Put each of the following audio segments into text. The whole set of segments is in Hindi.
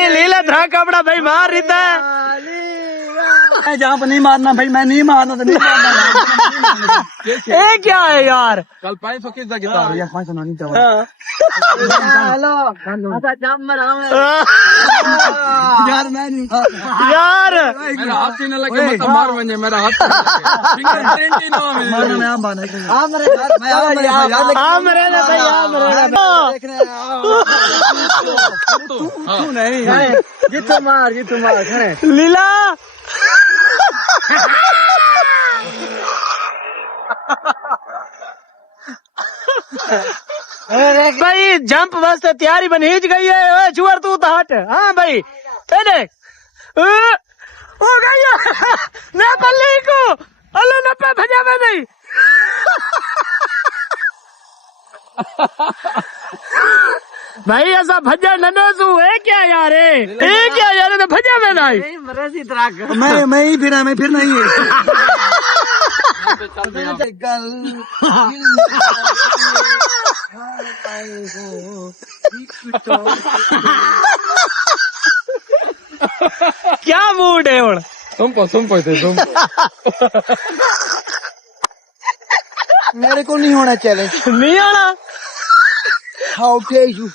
भाई लीला था कपड़ा भाई मार रही था। जहाँ पर नहीं मारना भाई, मैं नहीं मारना तो नहीं मारना। ये क्या है यार? कल पाई तो किस जगह हेलो अच्छा जम यार मैं नहीं यार मेरा हाथ ही न लगे मत मार मुझे, मेरा हाथ फिंगरप्रिंट ही ना मारना मैं आम बाना आम रहना भाई आम रहना। तू नहीं जितू मार खड़े लीला भाई जंप वास्ते तैयारी बनीज गई है। जुअर तू तो हट। हाँ भाई ये देख हो गई न बल्ली को अल्लाह न पे भजा में नहीं। भाई ऐसा भजा ननोजू है क्या यार? ये क्या यार? तो भजा में नहीं। मैं ही फिर मैं फिर नहीं क्या मूड है ਹੁਣ? सुन पैसे मेरे को नहीं होना चैलेंज। नहीं आना। How dare you.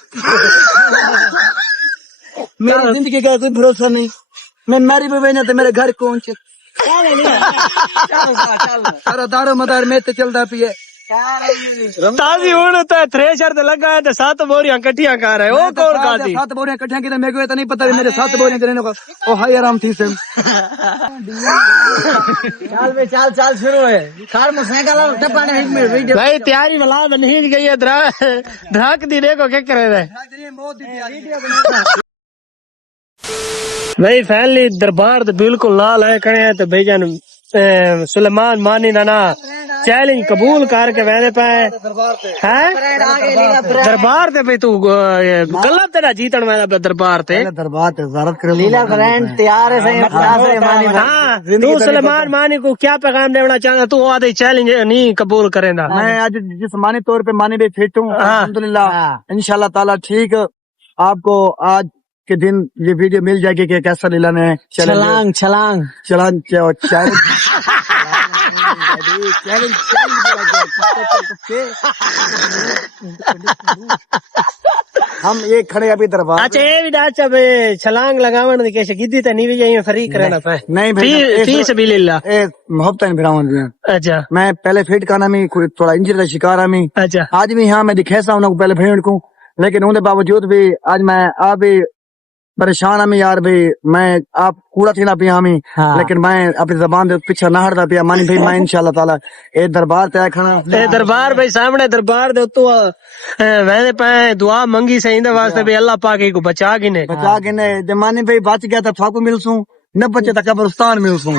मेरी जिंदगी का कोई भरोसा नहीं। मैं मैरी पे बहना तो मेरे घर कौन चल सारा दारो मदार में तो चलता पिए। ताजी हूं तो थ्रेशर ते लगा है तो 7 बोरियां कट्ठियां कर रहे हो। कौन काजी 7 बोरियां कट्ठियां की मेरे को तो नहीं पता मेरे 7 बोरियां देने को। ओ हाय आराम थी से चल शुरू है कार मोटरसाइकिल टपाने वीडियो भाई तैयारी वाला बनी गई है। ध्राक दी देखो क्या करे रहे भाई। फैमिली दरबार तो बिल्कुल लाल है खड़े हैं। तो भाईजान सुलेमान मानी नाना चैलेंज कबूल करके मैंने पाए है दरबार ते भाई तू गलत तेरा जीतन वाला दरबार ते लीला फ्रेंड तैयार है। हाँ तू सुलेमान मानी को क्या पैगाम देना चाहता? तू आधे चैलेंज नहीं कबूल करेगा। मैं आज जिस्मानी तौर पे मानी भी फिट हूँ अल्हम्दुलिल्लाह। इंशाल्लाह ताला ठीक आपको आज के दिन ये वीडियो मिल जाएगी कि कैसा लीला ने छलांग हम ये खड़े अभी दरबार। अच्छा ये भी अच्छा भाई छलांग लगावन दी कैसे गिद्दी तो नहीं भी जाइए फ्री करना पे नहीं भाई फीस भी लीला मोहब्बत नहीं भिड़ावन। अच्छा मैं पहले फिट करना में थोड़ा इंजरी का शिकार है मैं। अच्छा आज भी हाँ मैं दिखे हूँ पहले फिट को, लेकिन उनके बावजूद भी आज मैं आप भी परेशान हमें यार भाई। मैं आप कूड़ा थी ना पिया हमें लेकिन मैं अपनी जबान से पीछे ना हटता पिया मानी भाई। मैं इंशाल्लाह ताला ये दरबार तय खाना दरबार भाई सामने दरबार दे तो वैसे पे दुआ मंगी सही दे वास्ते भी अल्लाह पाक को बचा के ने मानी भाई बच गया तो फाकू मिलसूं न बचे तो कब्रिस्तान मिलसूं।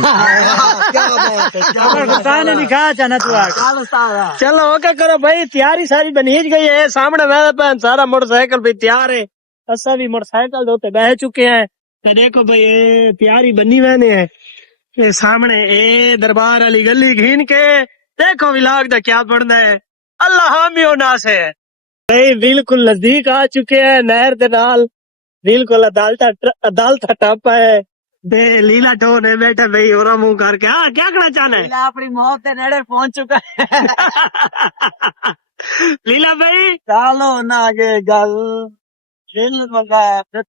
कब्रिस्तान दिखा चाहना तू चलो ओके करो भाई। तैयारी सारी बनी गई है। सामने वैसे पे सारा मोटरसाइकिल भी तैयार है। असा भी मोटरसाइकिल दे बह चुके हैं। तो देखो भाई ये तैयारी बनी मैंने है। ये सामने ए दरबार वाली गली घीन के देखो विलाग दा क्या बनना है। अल्लाह हामियो नास है भाई। बिल्कुल नजदीक आ चुके हैं नहर दे नाल। बिल्कुल अदालत टप है दे लीला टो ने बैठे भाई और मुंह करके। हाँ क्या करना चाहना है? अपनी मौत के नेड़े पहुंच चुका है। लीला भाई चालो ना आगे गल दिल मगाते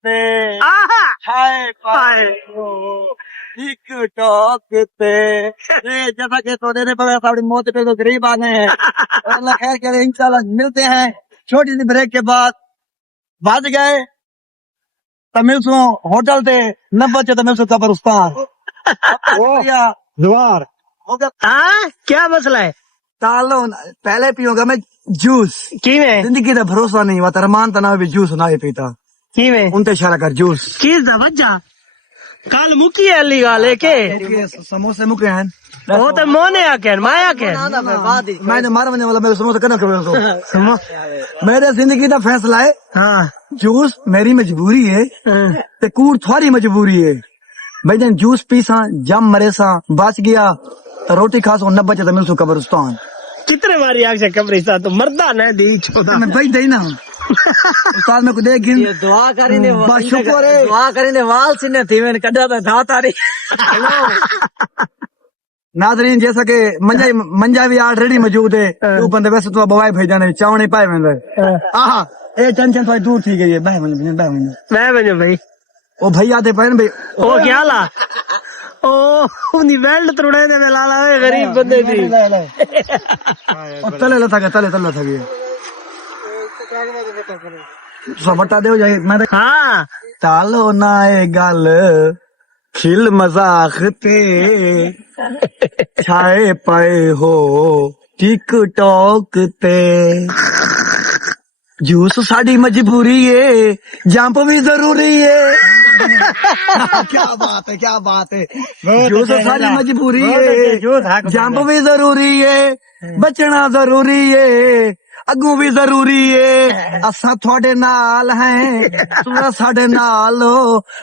हाय पाए एक टोकते जैसा कि तो देने पर अपनी मौत पे तो गरीब आ गए हैं। अल्लाह खैर करे इंशाल्लाह मिलते हैं छोटी सी ब्रेक के बाद। बच गए तमिल सो होटल थे न बचे तमिल सो कब्रिस्तान जुआर हो गया। हाँ क्या मसला है? चालो पहले पियोगा मैं जूस की में जिंदगी का भरोसा नहीं हुआ रमान तना भी जूस ना ही पीता की में उनते इशारा कर जूस किस दा वजह कल मुकी है अली गाले के समोसे मुके हैं वो तो मोने आके माया के मैं तो मार वाला मेरे समोसे करना कर मेरे जिंदगी का फैसला है। हाँ जूस मेरी मजबूरी है ते कूड़ थोड़ी मजबूरी है भाई। जन जूस पीसा जम मरे सा बच गया तो रोटी खा सो न बचे तो मिल सो कब्रिस्तान। कितने बारी आग से कब्रिस्तान तो मरदा न दी छोटा मैं भाई दई ना उस्ताद में को देख गिन दुआ करींदे बस शुक्र है दुआ करींदे वाल सिने थी मैंने कड़ा तो था तारी नाजरीन जैसा कि मंजा भी ऑलरेडी मौजूद है तू बंदे वैसे तो बवाई भेजाने चाव नहीं पाए वेंदे आहा ए टेंशन थोड़ी दूर थी गई है बाय मैं बनो भाई ओ भैया दे पहन भाई ओ क्या ला ओ उनी बेल्ट तोड़े दे में लाला है गरीब बंदे दी तले ला था तले गए सब बता दे जाए मैं हाँ तालो ना ए गल खिल मजाक ते छाए पाए हो टिकटॉक ते जूस साड़ी मजबूरी है जंप भी जरूरी है क्या बात है जूस साड़ी मजबूरी है जंप भी जरूरी है बचना जरूरी है अगू भी जरूरी है असा थोड़े नाल हैं तुरा साडे नाल हो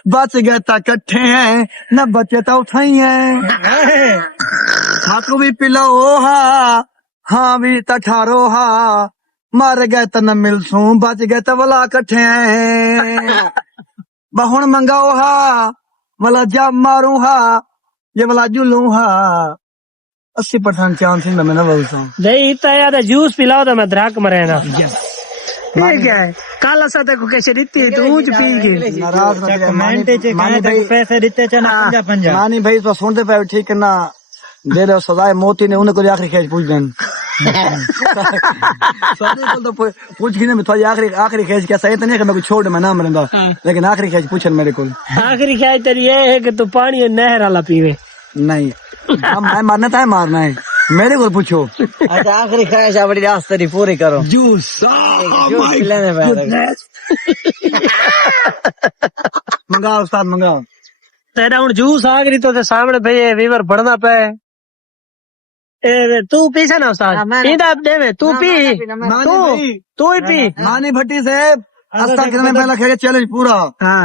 बच गए ता कट्ठे हैं न बचे ता उठाई हैं हाथों भी पिलाओ हाँ भी ता ठारो हा मर गए त न मिलसूं बच गए त वला कट्ठे हैं बहुण मंगाओ हा वला जब मारू हा ये वला जुलू हा 80% चांस है मैं ना बोलता हूँ भाई इतना याद जूस पिलाओ तो मैं धराक मरेगा ये क्या है काला सा देखो कैसे दिखती है तू ऊंच पी के नाराज मानी भाई पैसे देते चना पंजा मानी भाई तो सुनते पे ठीक है ना दे रहे हो सजाए मोती ने उन्हें को आखिरी खेच पूछ देन तो पूछ की ना थोड़ी आखिरी खेच क्या सही तो नहीं कि मैं कुछ छोड़ मैं ना मरूंगा लेकिन आखिरी खेच पूछन मेरे को आखिरी ख्याल तेरी ये है कि तू पानी नहर वाला पीवे नहीं मैं मारना था मारना है मेरे को पूछो अच्छा आखिरी ख्वाहिश अपनी रास्ते पूरी करो जूस पिलाने मंगाओ उस्ताद मंगाओ तेरा हूं जूस आ गई तो सामने भाई वीवर बढ़ना पे तू पी से ना उस्ताद इंदा देवे तू पी तू ही पी मानी भट्टी से अस्ता में पहला खेल चैलेंज पूरा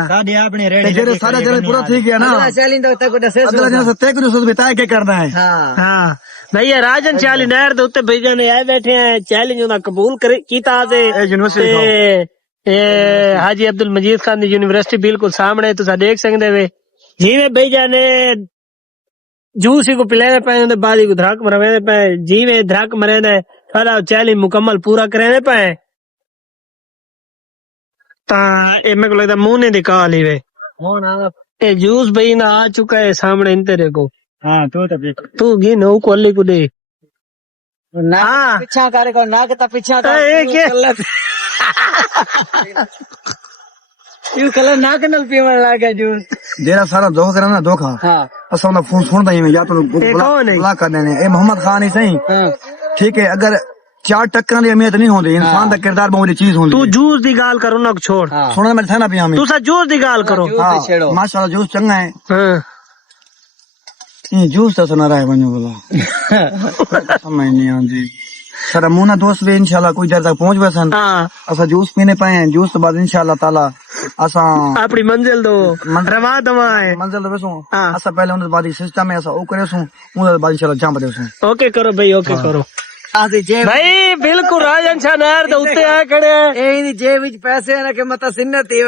दादी आपने रेडी जेरे सारा चैलेंज पूरा ठीक है ना चैलेंज तो तक दसे अगला दिन से तय करो बिताए क्या करना है हाँ भैया राजन चाली नहर दे उत्ते भैया ने आए बैठे हैं चैलेंज उन्हें कबूल कीता ते हाजी अब्दुल मजीद खान दी यूनिवर्सिटी बिल्कुल सामने तुसा देख सकदे वे जिवें भैया ने जूस को पिलाने पे उन्हें बादी को धड़क मरवाने पे जिवें धड़क मरे ने सारा चैलेंज मुकम्मल पूरा कराने पे ता ए मेरे को लगता मुंह ने दिखा ली वे ए जूस भाई ना आ चुका है सामने इन तेरे को हाँ तू गी नो कोली को दे हाँ पीछा करे को नाक ता पीछा कर यू कलर नाक नल पीवन लागे जूस जेरा सारा धोखा करना ना धोखा हाँ असा उन्हें फोन सुनता ही मैं या तो बुला कर देने ए मोहम्मद खान ही सही ठीक है अगर 4 टक्कर की अहमियत नहीं होती इंसान का किरदार बहुत चीज होती तू जूस दी गाल करो ना छोड़ सुनने में था ना पिया तू सा जूस दी गाल करो माशाल्लाह जूस चंगा है हाँ ये जूस तो सुना रहा है बनो बोला समझ नहीं आती सर मुना दोस्त भी इंशाल्लाह कोई देर तक पहुंच गए सन असा जूस पीने पाए हैं जूस तो बाद इंशाल्लाह ताला असा अपनी मंजिल दो रवा दवा है मंजिल तो वैसो असा पहले उन बाद सिस्टम में असा ओ करे सु उन बाद इंशाल्लाह जंप दे सु ओके करो भाई ओके करो भाई बिल्कुल राजन शाह नहर दे उत्ते आ खड़े ए जेब विच पैसे ना के मता सिन्नत ही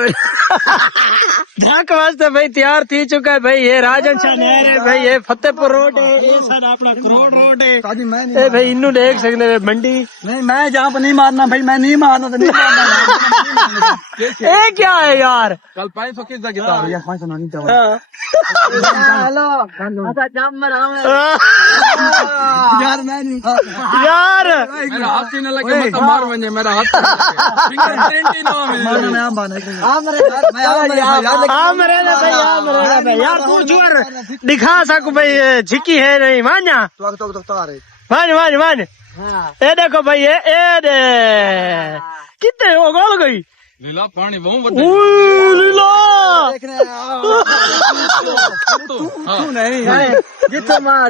धक वास्ते भाई तैयार थी चुका है भाई ये राजन शाह नहर है भाई ये फतेहपुर रोड है ये सर अपना करोड़ रोड है ए भाई इन्नू देख सकते हैं मंडी नहीं मैं जहाँ पर नहीं मारना भाई मैं नहीं मारना तो नहीं मारना ए क्या है यार कल 500 किस दा गिटार यार 500 नहीं चाहिए हेलो अच्छा जाम मराओ यार मैं नहीं यार मेरा हाथ ही न लगे मत मार वने मेरा हाथ फिंगर प्रिंट ही ना मिले मैं आप बाना मरेला भाई यार तू जुअर दिखा सकू भाई झिकी है नहीं मान्या मान ए देखो भाई ए दे कितने हो गोल गई लीला पानी बहु लीला नहीं जितो मार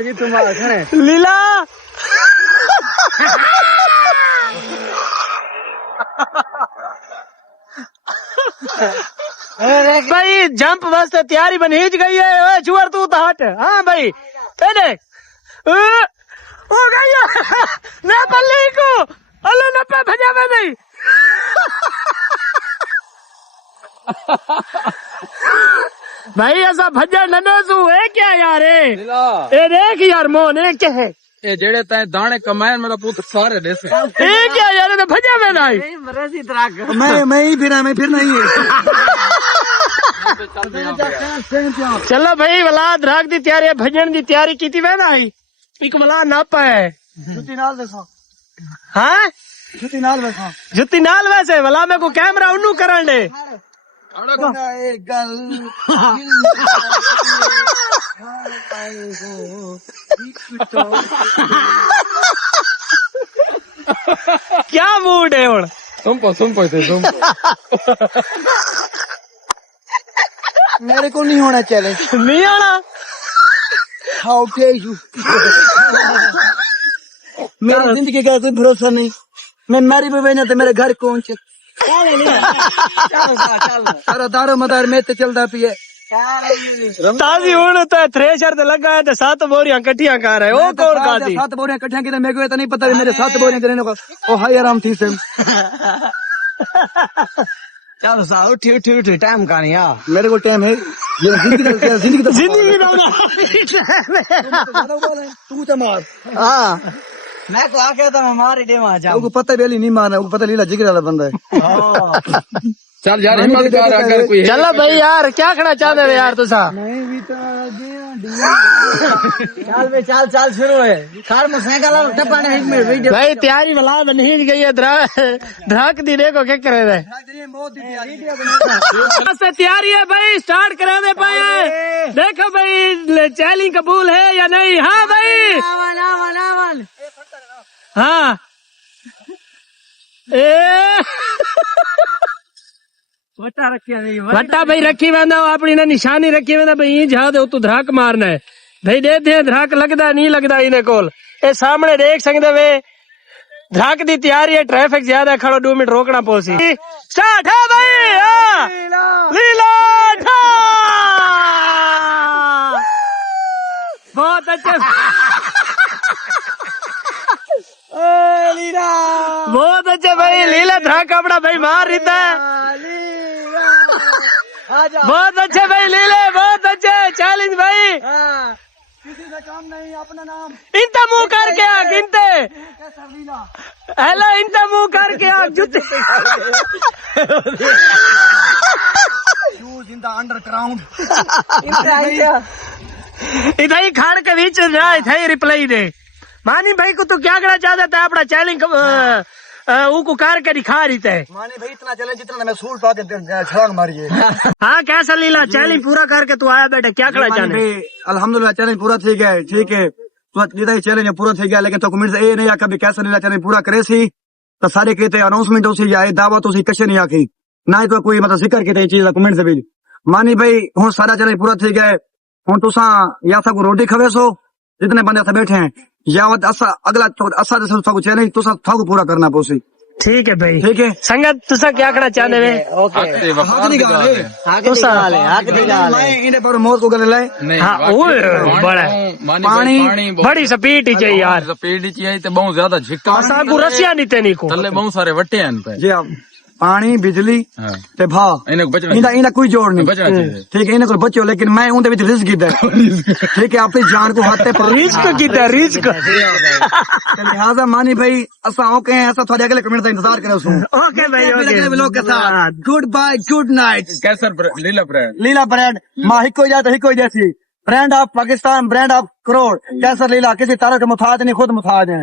खड़े लीला भाई जंप वास्ते तैयारी बन हिच गई है जुअर तू तो हट हाँ भाई देख हो गई न पल्ली को अल्लाह न पे भजा में नहीं भाई ऐसा भजन ननसू है क्या यार लीला ये देख यार मोहन ये क्या है ये जेड़े तैं दाने कमाए मेरा पुत्र सारे देसे ये क्या यार ये तो भजन में नहीं मैं ही फिर नहीं है चलो भाई वला द्राग दी तैयारी है भजन दी तैयारी की थी वह आई एक वला नापा है जुत्ती नाल देखो हाँ जुत्ती नाल देखो जुत्ती नाल वैसे वला में को कैमरा उन्नू करन दे एक गल क्या मूड है हुन सुन पे मेरे को नहीं होना चैलेंज नहीं आना हाउ डेयर यू मेरी जिंदगी का कोई भरोसा नहीं मैं मारी बहना तो मेरे घर कौन चल सारा दारो मदार में तो चलता पिए ताजी हुन तो थ्रेशर ते लगा है ते 7 बोरियां कट्ठियां कर रहे ओ कौन खाती 7 बोरियां इकट्ठियां की मेरे को तो नहीं पता मेरे 7 बोरियां देने को ओ हाय आराम थी से चलो सा उठी टाइम का नहीं यार मेरे को टाइम है ये जिंदगी तो जिंदगी ना तू तो मार हाँ मैं को आके तो मैं मार ही दे वहां जाऊं उसको पता बेली नहीं मारना उसको पता लीला जिगर वाला बंदा है चल यार हिम्मत कर अगर कोई है चलो भाई यार क्या खाना चाहते हो यार तुसा चल बे चल शुरू है कार मोटरसाइकिल और टपाने में वीडियो भाई तैयारी वाला बनी गई है द्राक दी देखो क्या करे रे तैयारी है भाई स्टार्ट करा दे पाए देखो भाई चैलेंज कबूल है या नहीं हाँ भाई हाँ वट्टा भाई रखी वेंदा अपनी ना निशानी रखी वेंदा भाई ई जा दे तू धराक मारना है भाई दे धराक लगदा नहीं लगदा इने कोल ए सामने देख सकदे वे धराक दी तैयारी है ट्रैफिक ज्यादा खड़ो 2 मिनट रोकना पोसी स्टार्ट है भाई लीला बहुत अच्छे बहुत अच्छे भाई लीला धराक अपना भाई मार रहा है बहुत अच्छे भाई लीले बहुत अच्छे चैलेंज भाई किसी से काम नहीं अपना नाम इनता मुंह करके आग इनते हेलो इनता मुंह करके आग जुते यूज इन द अंडरग्राउंड इधर ही खाड़ के बीच रहा इधर ही रिप्लाई दे मानी भाई को तू क्या करना चाहता था अपना चैलेंज को कार के दिखा रही थे माने भाई इतना चैलेंज जितना मैं सूट पा के छलांग मारी है हाँ कैसा लीला चैलेंज पूरा करके तू आया बेटा क्या करना चाहते भाई अल्हम्दुलिल्लाह चैलेंज पूरा ठीक है तो जितना ही चैलेंज पूरा ठीक है लेकिन तो कमेंट ए नहीं आका भी कैसा लीला चैलेंज पूरा करे सी तो सारे कहते अनाउंसमेंट उसी या दावत उसी कशे नहीं आखी ना ही तो कोई मतलब जिक्र कहते चीज कमेंट से भी मानी भाई हूं सारा चैलेंज पूरा ठीक है हूं तुसा या तो रोटी खवे सो जितने बंदे से बैठे हैं या असा अगला असा चैलेंज तुसा थाको पूरा करना पोसी ठीक है भाई ठीक है संगत तुसा क्या करना चाहते वे ओके हाथ नहीं गाले हाथ निकाल मैं इन्हें पर मौत को गले लाए नहीं हाँ ओए बड़ा पानी बड़ी स्पीड ही चाहिए यार स्पीड ही चाहिए तो बहुत ज्यादा झिक्का असा को रसिया नहीं तेनी को थल्ले बहुत सारे वट्टे हैं इन पे जी आप पानी बिजली हाँ ते भाव इन्हें बचना इनका कोई जोड़ नहीं बचना चाहिए ठीक है इन्हें कोई बच्चो लेकिन मैं उनके बीच रिस्क कीता है ठीक है अपनी जान को हाथ पे रिस्क कीता रिस्क लिहाजा मानी भाई असा ओके हैं असा थोड़े अगले कमेंट का इंतजार करे उसको ओके भाई अगले व्लॉग के साथ गुड बाय गुड नाइट कैसर लीला ब्रांड लीला ब्रांड माँ हिको जाए तो हिको जैसी brand of Pakistan brand of crore कैसर लीला किसी तरह के मुथाज नहीं खुद मुथाज है